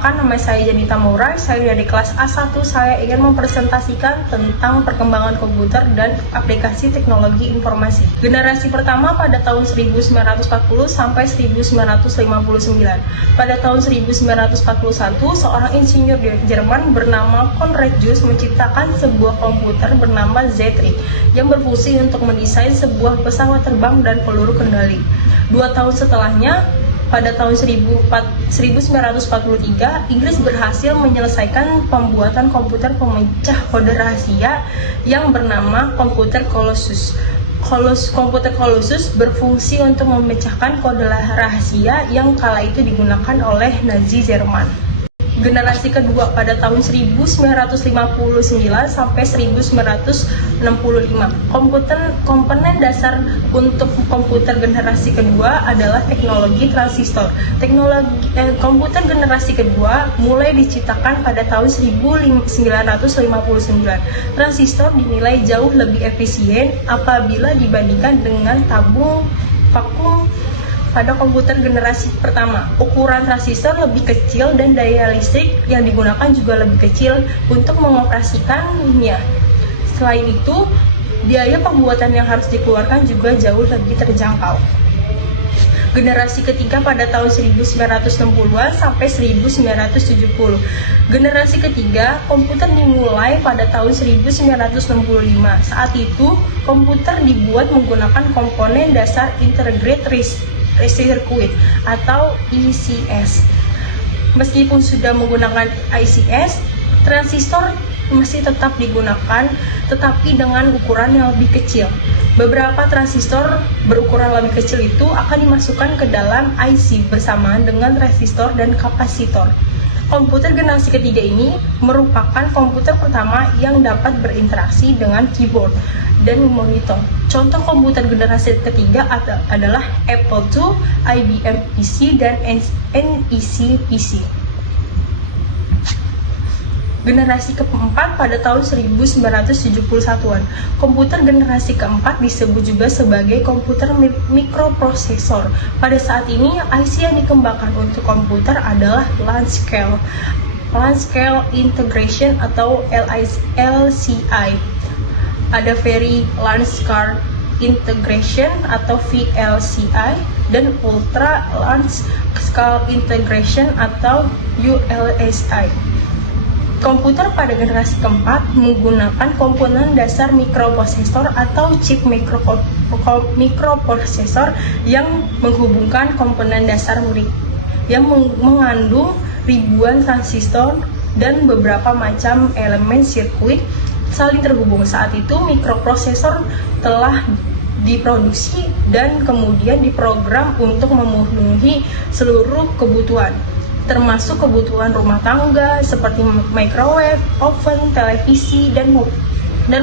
Perkenalkan, nama saya Janita Maura, saya dari kelas A1. Saya ingin mempresentasikan tentang perkembangan komputer dan aplikasi teknologi informasi. Generasi pertama pada tahun 1940 sampai 1959. Pada tahun 1941, seorang insinyur Jerman bernama Konrad Zuse menciptakan sebuah komputer bernama Z3 yang berfungsi untuk mendesain sebuah pesawat terbang dan peluru kendali. 2 tahun setelahnya, pada tahun 1943, Inggris berhasil menyelesaikan pembuatan komputer pemecah kode rahasia yang bernama komputer Colossus. Komputer Colossus berfungsi untuk memecahkan kode rahasia yang kala itu digunakan oleh Nazi Jerman. Generasi kedua pada tahun 1959 sampai 1965. Komponen dasar untuk komputer generasi kedua adalah teknologi transistor. Komputer generasi kedua mulai diciptakan pada tahun 1959. Transistor dinilai jauh lebih efisien apabila dibandingkan dengan tabung vakum. Pada komputer generasi pertama, ukuran transistor lebih kecil dan daya listrik yang digunakan juga lebih kecil untuk mengoperasikannya. Selain itu, biaya pembuatan yang harus dikeluarkan juga jauh lebih terjangkau. Generasi ketiga pada tahun 1960-an sampai 1970. Generasi ketiga, komputer dimulai pada tahun 1965. Saat itu, komputer dibuat menggunakan komponen dasar Integrated Circuit atau ICS. Meskipun sudah menggunakan ICS, transistor masih tetap digunakan, tetapi dengan ukuran yang lebih kecil. Beberapa transistor berukuran lebih kecil itu akan dimasukkan ke dalam IC bersamaan dengan resistor dan kapasitor. Komputer generasi ketiga ini merupakan komputer pertama yang dapat berinteraksi dengan keyboard dan monitor. Contoh komputer generasi ketiga adalah Apple II, IBM PC, dan NEC PC. Generasi keempat pada tahun 1971-an. Komputer generasi keempat disebut juga sebagai komputer mikroprosesor. Pada saat ini, IC yang dikembangkan untuk komputer adalah Large Scale Integration atau LCI. Ada Very Large Scale Integration atau VLCI dan Ultra Large Scale Integration atau ULSI. Komputer pada generasi keempat menggunakan komponen dasar mikroprosesor atau chip mikroprosesor yang menghubungkan komponen dasar yang mengandung ribuan transistor dan beberapa macam elemen sirkuit saling terhubung. Saat itu mikroprosesor telah diproduksi dan kemudian diprogram untuk memenuhi seluruh kebutuhan, termasuk kebutuhan rumah tangga seperti microwave, oven, televisi, dan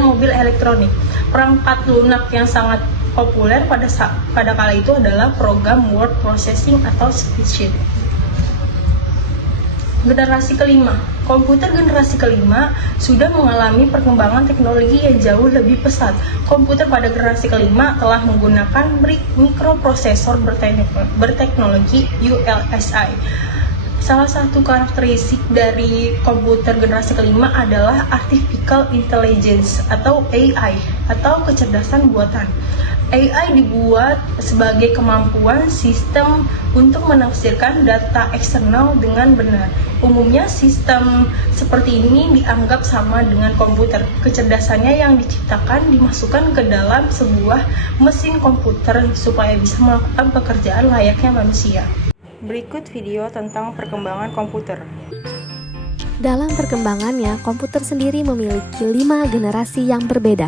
mobil elektronik. Perangkat lunak yang sangat populer pada kala itu adalah program word processing atau spreadsheet. Generasi kelima. Komputer generasi kelima sudah mengalami perkembangan teknologi yang jauh lebih pesat. Komputer pada generasi kelima telah menggunakan mikroprosesor berteknologi ULSI. Salah satu karakteristik dari komputer generasi kelima adalah Artificial Intelligence atau AI atau kecerdasan buatan. AI dibuat sebagai kemampuan sistem untuk menafsirkan data eksternal dengan benar. Umumnya sistem seperti ini dianggap sama dengan komputer. Kecerdasannya yang diciptakan dimasukkan ke dalam sebuah mesin komputer supaya bisa melakukan pekerjaan layaknya manusia. Berikut video tentang perkembangan komputer. Dalam perkembangannya, komputer sendiri memiliki 5 generasi yang berbeda.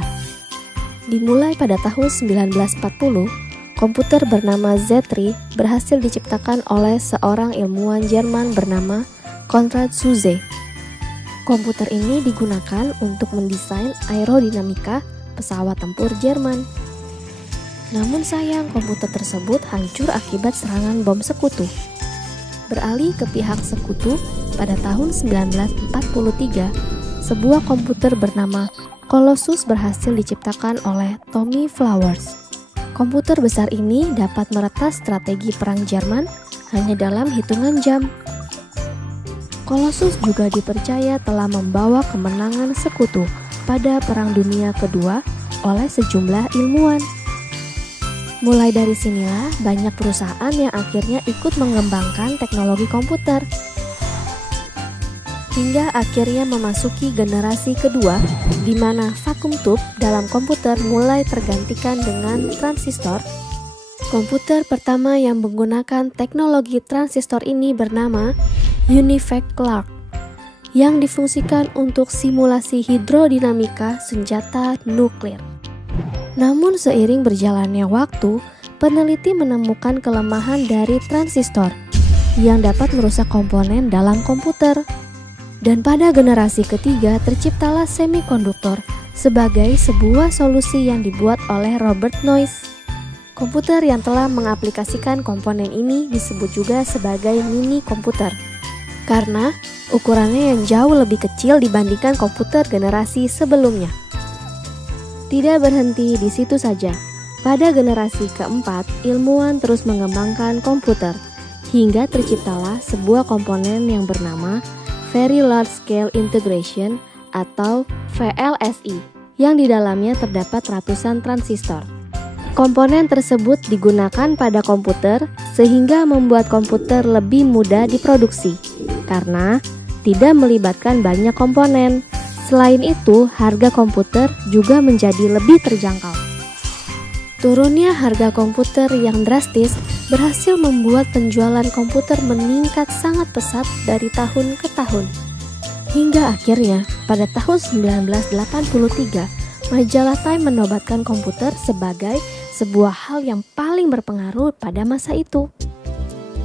Dimulai pada tahun 1940, komputer bernama Z3 berhasil diciptakan oleh seorang ilmuwan Jerman bernama Konrad Zuse. Komputer ini digunakan untuk mendesain aerodinamika pesawat tempur Jerman. Namun sayang, komputer tersebut hancur akibat serangan bom sekutu. Beralih ke pihak sekutu, pada tahun 1943, sebuah komputer bernama Colossus berhasil diciptakan oleh Tommy Flowers. Komputer besar ini dapat meretas strategi perang Jerman hanya dalam hitungan jam. Colossus juga dipercaya telah membawa kemenangan sekutu pada Perang Dunia Kedua oleh sejumlah ilmuwan. Mulai dari sinilah banyak perusahaan yang akhirnya ikut mengembangkan teknologi komputer. Hingga akhirnya memasuki generasi kedua, di mana vacuum tube dalam komputer mulai tergantikan dengan transistor. Komputer pertama yang menggunakan teknologi transistor ini bernama Univac Clark, yang difungsikan untuk simulasi hidrodinamika senjata nuklir. Namun seiring berjalannya waktu, peneliti menemukan kelemahan dari transistor yang dapat merusak komponen dalam komputer. Dan pada generasi ketiga terciptalah semikonduktor sebagai sebuah solusi yang dibuat oleh Robert Noyce. Komputer yang telah mengaplikasikan komponen ini disebut juga sebagai mini komputer, karena ukurannya yang jauh lebih kecil dibandingkan komputer generasi sebelumnya. Tidak berhenti di situ saja. Pada generasi keempat, ilmuwan terus mengembangkan komputer, hingga terciptalah sebuah komponen yang bernama Very Large Scale Integration atau VLSI, yang di dalamnya terdapat ratusan transistor. Komponen tersebut digunakan pada komputer sehingga membuat komputer lebih mudah diproduksi karena tidak melibatkan banyak komponen. Selain itu, harga komputer juga menjadi lebih terjangkau. Turunnya harga komputer yang drastis berhasil membuat penjualan komputer meningkat sangat pesat dari tahun ke tahun. Hingga akhirnya pada tahun 1983, majalah Time menobatkan komputer sebagai sebuah hal yang paling berpengaruh pada masa itu.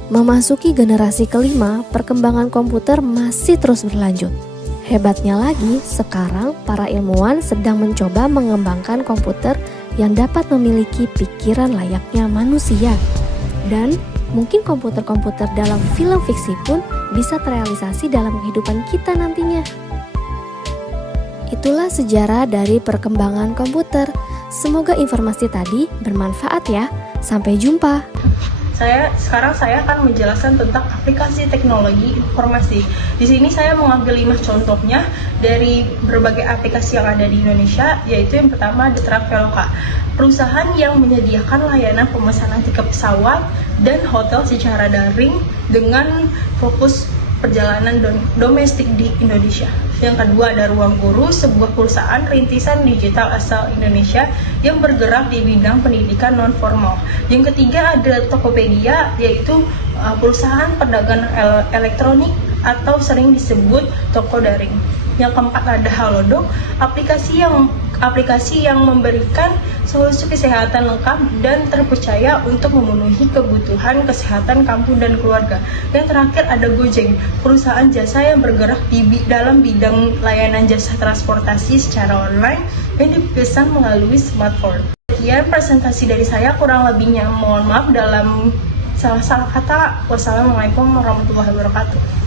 Memasuki generasi kelima, perkembangan komputer masih terus berlanjut. Hebatnya lagi, sekarang para ilmuwan sedang mencoba mengembangkan komputer yang dapat memiliki pikiran layaknya manusia. Dan mungkin komputer-komputer dalam film fiksi pun bisa terrealisasi dalam kehidupan kita nantinya. Itulah sejarah dari perkembangan komputer. Semoga informasi tadi bermanfaat ya. Sampai jumpa. Sekarang saya akan menjelaskan tentang aplikasi teknologi informasi. Di sini saya mengambil 5 contohnya dari berbagai aplikasi yang ada di Indonesia, yaitu yang pertama ada Traveloka, perusahaan yang menyediakan layanan pemesanan tiket pesawat dan hotel secara daring dengan fokus perjalanan domestik di Indonesia. Yang kedua ada Ruang Guru, sebuah perusahaan rintisan digital asal Indonesia yang bergerak di bidang pendidikan non-formal. Yang ketiga ada Tokopedia, yaitu perusahaan perdagangan elektronik atau sering disebut toko daring. Yang keempat ada Halodoc, aplikasi yang memberikan solusi kesehatan lengkap dan terpercaya untuk memenuhi kebutuhan kesehatan kampung dan keluarga. Yang terakhir ada Gojek, perusahaan jasa yang bergerak di dalam bidang layanan jasa transportasi secara online yang dipesan melalui smartphone. Sekian presentasi dari saya, kurang lebihnya mohon maaf dalam salah kata. Wassalamualaikum warahmatullahi wabarakatuh.